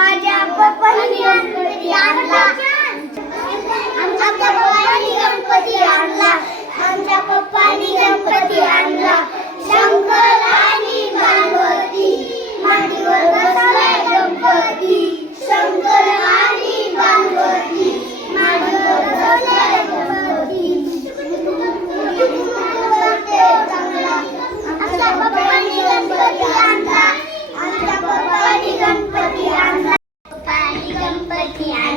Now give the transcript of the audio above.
माझे But yeah.